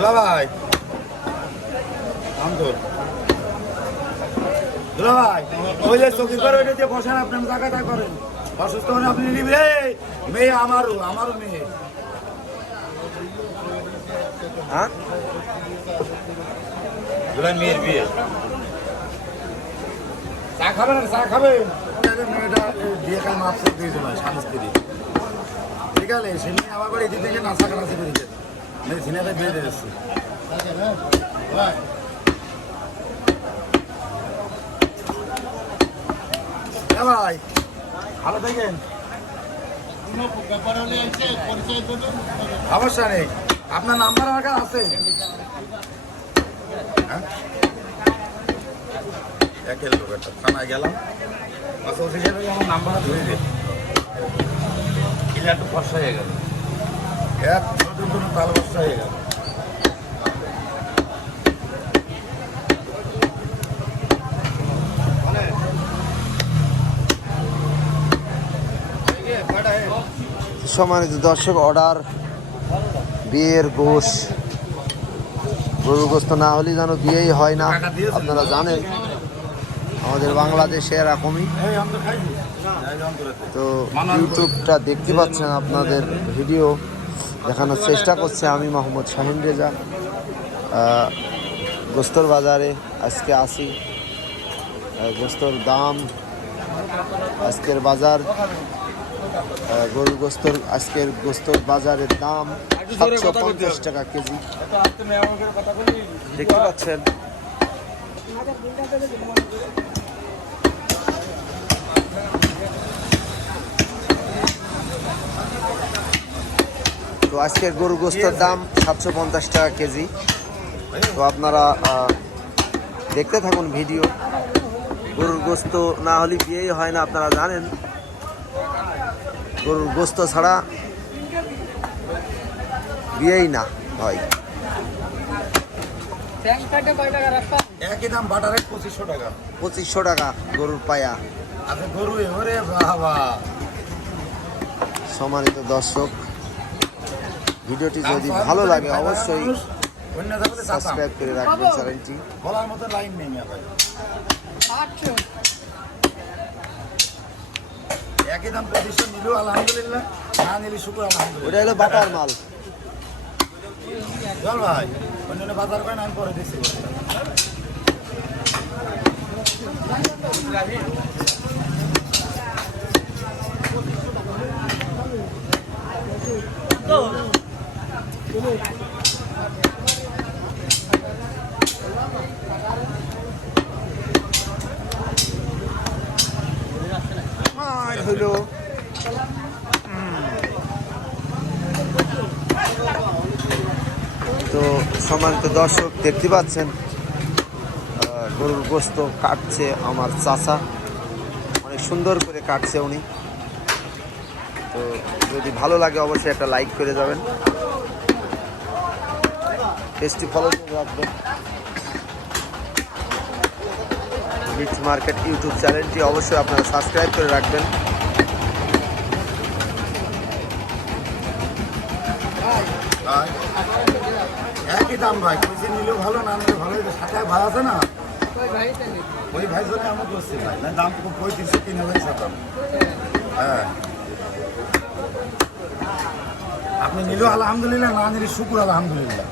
দুলা ভাই নাম তো দুলা ভাই ওই যে চৌকি করে ওইটা দিয়ে বসেন আপনি জায়গাটা করেন অসুস্থ হলে আপনি নিবে মেয়ে আমারও মেয়ে হ্যাঁ দুলা মেয়ের বিয়ে চা খাবেন চা খাবেন মেয়েটা বিয়ে খাই মাপসে দিয়েছিল স্বামী স্ত্রী ঠিক আছে সে নিয়ে আমার বাড়ি এদিক থেকে নাচা কানাচি করেছে মেয়ে সিনেমাটা বিয়ে দিয়ে দিচ্ছি ভাই ভালো থাকেন সমস্যা নেই আপনার নাম্বার আমার কাছে আছে হ্যাঁ একের লোক একটা থানায় গেলাম অফিসে আমার নাম্বারটা ধরে দিন একটু ফর্সা হয়ে গেল এক নতুন নতুন তাল ফর্সা হয়ে গেল সম্মানিত দর্শক, অর্ডার বিয়ের গোশ, গরুর গোস্ত না হলে যেন বিয়েই হয় না। আপনারা জানেন আমাদের বাংলাদেশে এরকমই। তো ইউটিউবটা দেখতে পাচ্ছেন, আপনাদের ভিডিও দেখানোর চেষ্টা করছে আমি মোহাম্মদ শাহিন রেজা। গোস্তর বাজারে আজকে আসি। গোস্তর দাম, আজকের বাজার, গরুর গোস্তর আজকের গোস্তর বাজারের দাম 750 টাকা কেজি। দেখতে পাচ্ছেন তো আজকের গরুর গোস্তর দাম 750 টাকা কেজি। তো আপনারা দেখতে থাকুন ভিডিও। গরুর গোস্ত না হলে বিয়েই হয় না, আপনারা জানেন। গরুর গোস্ত ছাড়া বিয়েই না হয়। একই দাম বাটারের 2500 টাকা। 2500 টাকা গরুর পায়া। আচ্ছা গরু এবারে বাবা। সম্মানিত দর্শক, ভিডিওটি যদি ভালো লাগে অবশ্যই সাবস্ক্রাইব করে রাখবেন চ্যানেলটি। বলার মতো লাইন নেই ভাই। একই দাম 2500 নিলেও আলহামদুলিল্লাহ, না নিলে শুক্র আলহামদুলিল্লাহ। ওটা হলো বাটার মাল। চল ভাই অন্য বাজার করেন, আমি পরে দিচ্ছি। হলো তো সম্মানিত দর্শক, দেখতে পাচ্ছেন গরুর গোস্ত কাটছে আমার চাচা, অনেক সুন্দর করে কাটছে উনি। তো যদি ভালো লাগে অবশ্যই একটা লাইক করে যাবেন, পেজটি ফলো করে রাখবেন। মিট মার্কেট ইউটিউব চ্যানেলটি অবশ্যই আপনারা সাবস্ক্রাইব করে রাখবেন। একই দাম ভাই, কইছে নিলেও ভালো, না নিলেও ভালো। সাথে ভাই আছে না, ওই ভাই জন্য আমি করছি ভাই, না দাম 3500 কিনে হয়েছে দাম। হ্যাঁ আপনি নিলেও আলহামদুলিল্লাহ, না নিলে শুকুর আলহামদুলিল্লাহ।